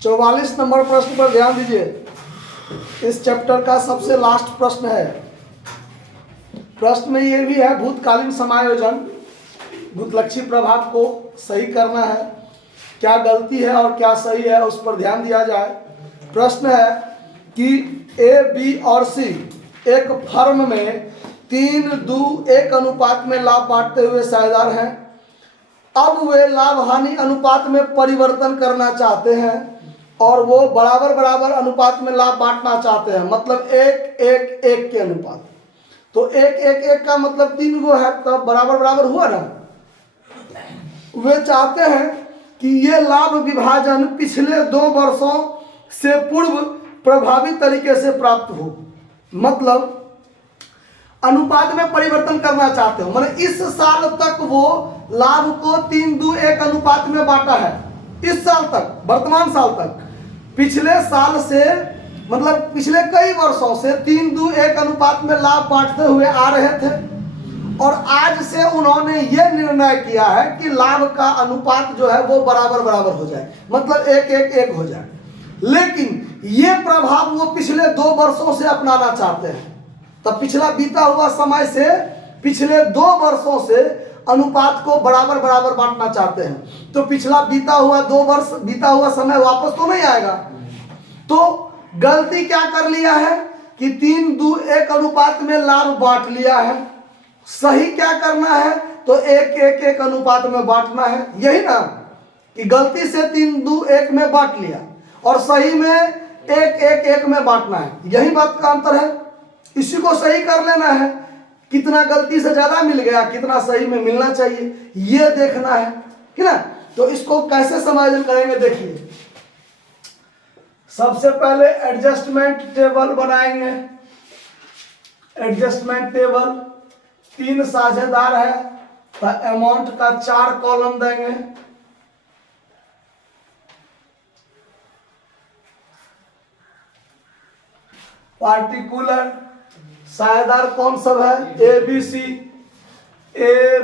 44 number प्रश्न पर ध्यान दीजिए। इस चैप्टर का सबसे लास्ट प्रश्न है। प्रश्न में ये भी है, भूतकालीन समायोजन, भूतलक्षी प्रभाव को सही करना है। क्या गलती है और क्या सही है उस पर ध्यान दिया जाए। प्रश्न है कि ए, बी और सी एक फर्म में 3:1 अनुपात में लाभ बांटते हुए साझेदार हैं। अब वे लाभ हानि अनुपात में परिवर्तन करना चाहते हैं और वो बराबर बराबर अनुपात में लाभ बांटना चाहते हैं, मतलब 1:1:1 के अनुपात। तो 1:1:1 का मतलब 3 गो है, तब बराबर बराबर हुआ ना। वे चाहते हैं कि ये लाभ विभाजन पिछले 2 वर्षों से पूर्व प्रभावी तरीके से प्राप्त हो, मतलब अनुपात में परिवर्तन करना चाहते हो। मतलब इस साल तक वो लाभ को 3:1 अनुपात में बांटा है, इस साल तक, वर्तमान साल तक। पिछले साल से मतलब पिछले कई वर्षों से 3:1 अनुपात में लाभ बांटते हुए आ रहे थे और आज से उन्होंने ये निर्णय किया है कि लाभ का अनुपात जो है वो बराबर बराबर हो जाए, मतलब 1:1:1 हो जाए। लेकिन ये प्रभाव वो पिछले 2 वर्षों से अपनाना चाहते हैं। तब पिछला बीता हुआ समय से पिछले 2 वर्षों से अनुपात को बराबर बराबर बांटना चाहते हैं। तो पिछला बीता हुआ 2 वर्ष बीता हुआ समय वापस तो नहीं आएगा। तो गलती क्या कर लिया है कि 3:1 अनुपात में लाभ बांट लिया है। सही क्या करना है, तो 1:1:1 अनुपात में बांटना है। यही ना कि गलती से 3:1 में बांट लिया और सही में 1:1:1 में बांटना है। यही बात का अंतर है। इसी को सही कर लेना है। कितना गलती से ज्यादा मिल गया, कितना सही में मिलना चाहिए, ये देखना है ना। तो इसको कैसे समायोजन करेंगे, देखिए। सबसे पहले एडजस्टमेंट टेबल बनाएंगे। एडजस्टमेंट टेबल, 3 साझेदार है तो अमाउंट का 4 कॉलम देंगे। पार्टिकुलर साझेदार कौन सब है, ए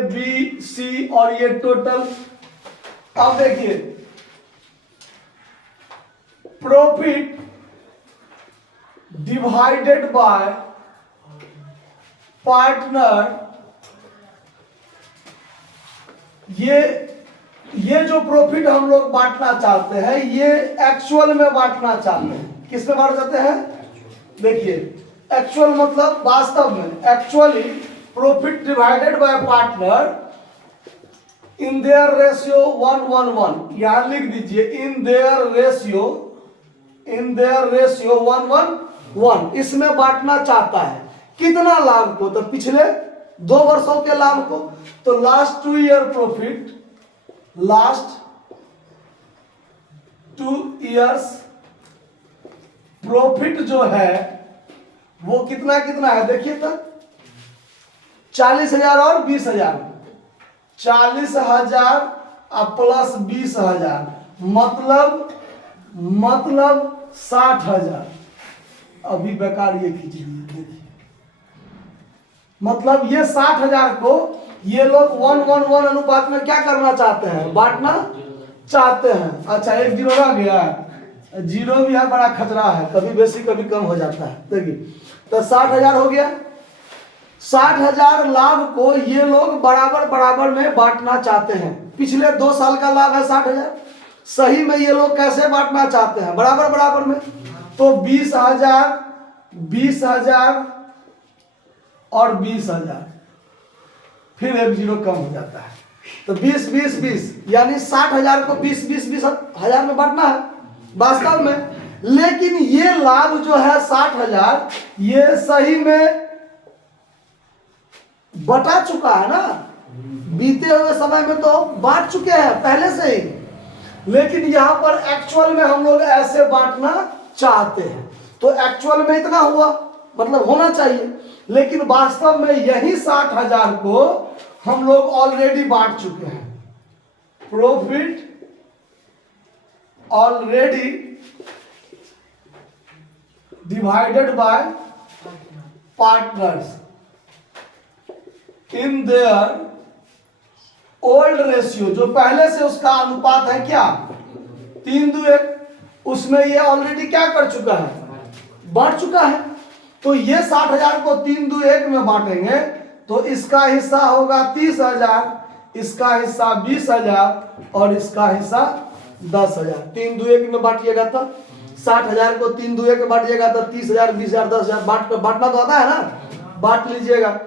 बी सी और ये टोटल। अब देखिए, प्रॉफिट डिवाइडेड बाय पार्टनर, ये जो प्रॉफिट हम लोग बांटना चाहते हैं, ये एक्चुअल में बांटना चाहते हैं। किस में बांट जाते हैं, देखिए। एक्चुअल मतलब वास्तव में, actually profit divided by partner in their ratio 1:1:1। यहां लिख दीजिए इन देयर रेशियो 1:1:1। इसमें बांटना चाहता है कितना लाभ को, तो पिछले 2 वर्षों के लाभ को। तो last 2 year profit, last 2 years profit जो है वो कितना कितना है, देखिए। तो 40,000 और 20,000, 40,000 प्लस 20,000 मतलब 60,000। अभी बेकार ये खींचिए, देखिए। मतलब ये 60,000 को ये लोग 1:1:1 अनुपात में क्या करना चाहते हैं, बांटना चाहते हैं। अच्छा, एक 0 रह गया है, 0 भी है, बड़ा खतरा है, कभी बेसी कभी कम हो जाता है। देखिए, तो 60,000 हो गया। 60,000 लाभ को ये लोग बराबर बराबर में बांटना चाहते हैं। पिछले 2 साल का लाभ है 60,000। सही में ये लोग कैसे बांटना चाहते हैं, बराबर बराबर में। तो 20,000, 20,000 और 20,000, फिर एक 0 कम हो जाता है। तो 20, 20, 20, यानी 60,000 को 20, 20, 20,000 में बांटना है वास्तव में। लेकिन ये लाभ जो है 60,000, ये सही में बटा चुका है ना। बीते हुए समय में तो बांट चुके हैं पहले से ही, लेकिन यहां पर एक्चुअल में हम लोग ऐसे बांटना चाहते हैं। तो एक्चुअल में इतना हुआ, मतलब होना चाहिए, लेकिन वास्तव में यही 60,000 को हम लोग ऑलरेडी बांट चुके हैं। Profit already divided by partners in their old ratio, जो पहले से उसका अनुपात है क्या, 3 2 1, उसमें ये ऑलरेडी क्या कर चुका है, बांट चुका है। तो ये 60,000 को 3 2 1 में बांटेंगे तो इसका हिस्सा होगा 30,000, इसका हिस्सा 20,000 और इसका हिस्सा 10,000। 3 2 1 में बांटिएगा तो 60,000 को 3 2 1 में बांटिएगा तो 30,000 20,000 10,000 बांटना तो आता है ना, बांट लीजिएगा।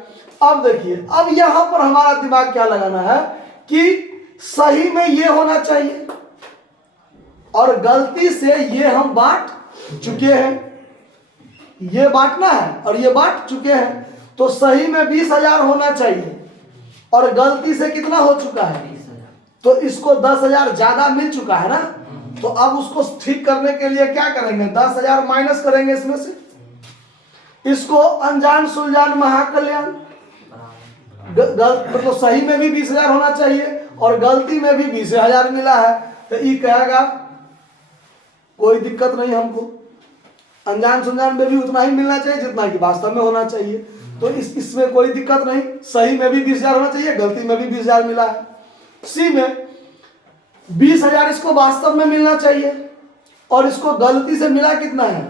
अब देखिए, अब यहां पर हमारा दिमाग क्या लगाना है कि सही में ये होना चाहिए और गलती से ये हम बांट चुके हैं, ये बांटना है और ये बांट चुके हैं। तो सही में 20,000 होना चाहिए और गलती से कितना हो चुका है, तो इसको 10,000 ज्यादा मिल चुका है ना। तो अब उसको ठीक करने के लिए क्या करेंगे, 10,000 माइनस करेंगे इसमें से, इसको अनजान सुलझान महाकल्याण, मतलब सही में भी 20,000 होना चाहिए और गलती में भी 20,000 मिला है। तो ये कहेगा कोई दिक्कत नहीं, हमको अनजान सुलझान में भी उतना ही मिलना चाहिए जितना कि वास्तव में होना चाहिए। तो इसमें कोई दिक्कत नहीं, सही में भी 20,000 होना चाहिए, गलती में भी 20,000 मिला है। सी में 20,000 इसको वास्तव में मिलना चाहिए और इसको गलती से मिला कितना है,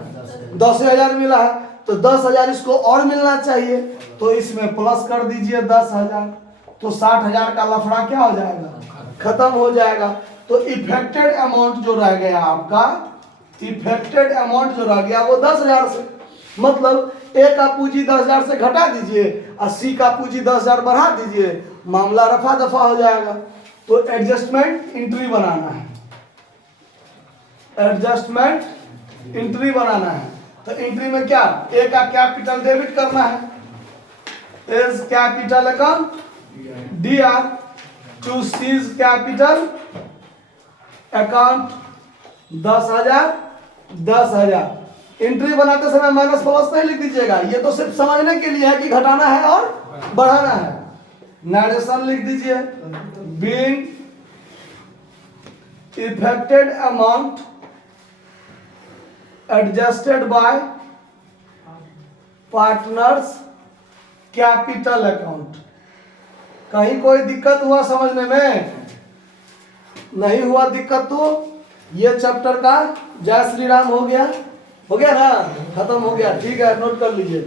10,000 मिला है। तो 10,000 इसको और मिलना चाहिए, तो इसमें प्लस कर दीजिए 10,000, तो 60,000 का लफड़ा क्या हो जाएगा, खत्म हो जाएगा। तो इफेक्टेड अमाउंट जो रह गया आपका, इफेक्टेड अमाउंट जो रह गया वो 10,000 से, मतलब ए का पूंजी 10,000 से घटा दीजिए और सी का पूंजी 10,000 बढ़ा दीजिए, मामला रफा दफा हो जाएगा। तो एडजस्टमेंट एंट्री बनाना है, एडजस्टमेंट एंट्री बनाना है। तो एंट्री में क्या, ए का कैपिटल डेबिट करना है, is capital account DR to cease capital account 10,000 10,000। Entry बनाते समय माइनस प्लस नहीं लिख दीजिएगा, ये तो सिर्फ समझने के लिए है कि घटाना है और बढ़ाना है। नरेशन लिख दीजिए, being affected amount adjusted bye partners capital account. कहीं कोई दिक्कत हुआ समझने में, नहीं हुआ दिक्कत तो ये चैप्टर का जय श्री राम हो गया ना, खत्म हो गया। ठीक है, नोट कर लीजिए।